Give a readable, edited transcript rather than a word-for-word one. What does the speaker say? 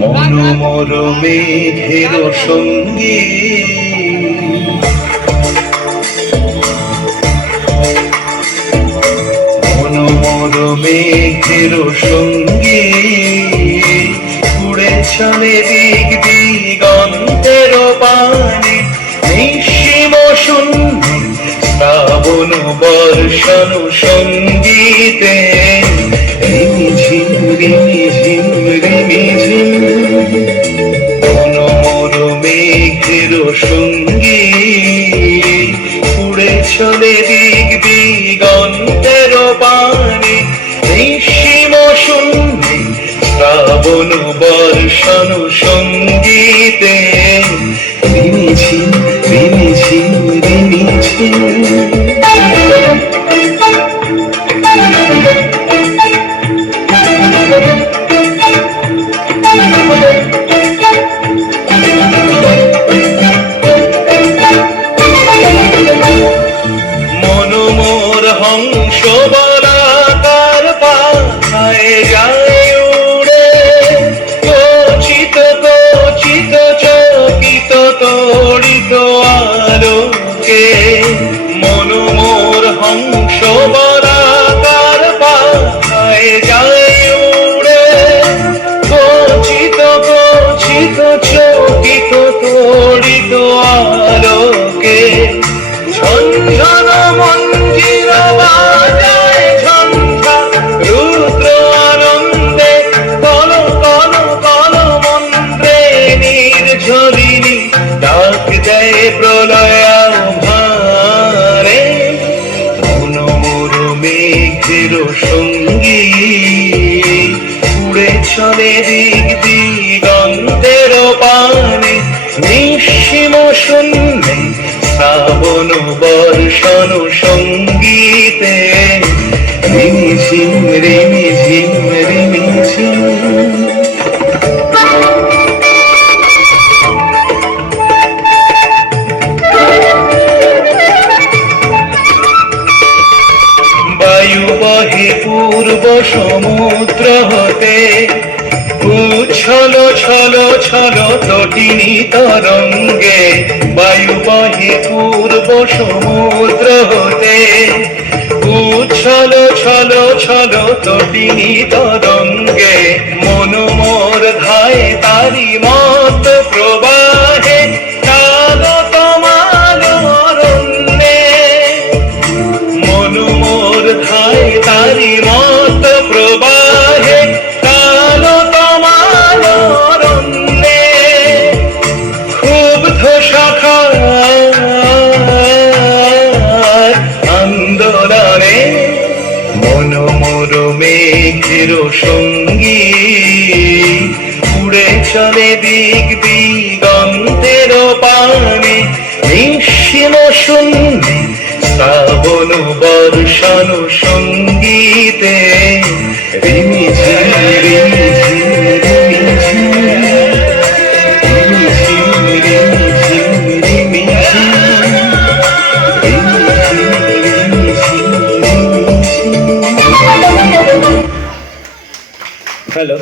মনোমর মেঘের সঙ্গী মনোমর মেঘের সঙ্গী উড়ে চলে দিক দিগন্তের পানে নিঃসীম শূন্য শ্রাবণ বর্ষণ সঙ্গীতে রিমিঝিম রিমিঝিম রিমিঝিম মনোমর মেঘের সঙ্গী উড়ে চলে দিক দিগন্তের পানে নিঃসীম শূন্যে শ্রাবণ বর্ষণ সঙ্গীতে রিমিঝিম রিমিঝিম রিমিঝিম মনোমর হংস বলাকার পাখায় যায় উড়ে কচিত কচিত চকিত তড়িত আলোকে মনোমর হংস বলাকার পাখায় যায় উড়ে কচিত কচিত চকিত তড়িত আলোকে ঝঞ্ঝন মঞ্জির বাজায় ঝঞ্ঝা রুদ্র আনন্দে কল কল কল মন্ত্রে নির্ঝরিণী ডাক দেয় প্রলয় ভারে মনোমর মেঘের সঙ্গী উড়ে চলে দিক দিগন্তের পানে নিঃসীম শূন্যে শ্রাবণ বর্ষণ সঙ্গীতে রিমিঝিম রিমিঝিম রিমিঝিম বায়ু বহে পূর্ব সমুদ্র হতে উচ্ছল ছল ছল তটিনী তরঙ্গে বায়ু বহে পূর্ব সমুদ্র হতে উচ্ছল ছল ছল তটিনী তরঙ্গে মনোমর ধায় তারি মত প্রবাহে কাল তমাল অরণ্যে মনোমর ধায় তারি মত প্রবাহে কাল তমাল অরণ্যে ক্ষুব্ধ শাখার আন্দোলনে মনোমর মেঘের সঙ্গী উড়ে চলে দিক দিগন্তের পানে নিঃসীম শূন্যে শ্রাবণ বর্ষণ সঙ্গীতে রিমিঝিম রিমিঝিম রিমিঝিম রিমিঝিম রিমিঝিম রিমিঝিম হ্যালো।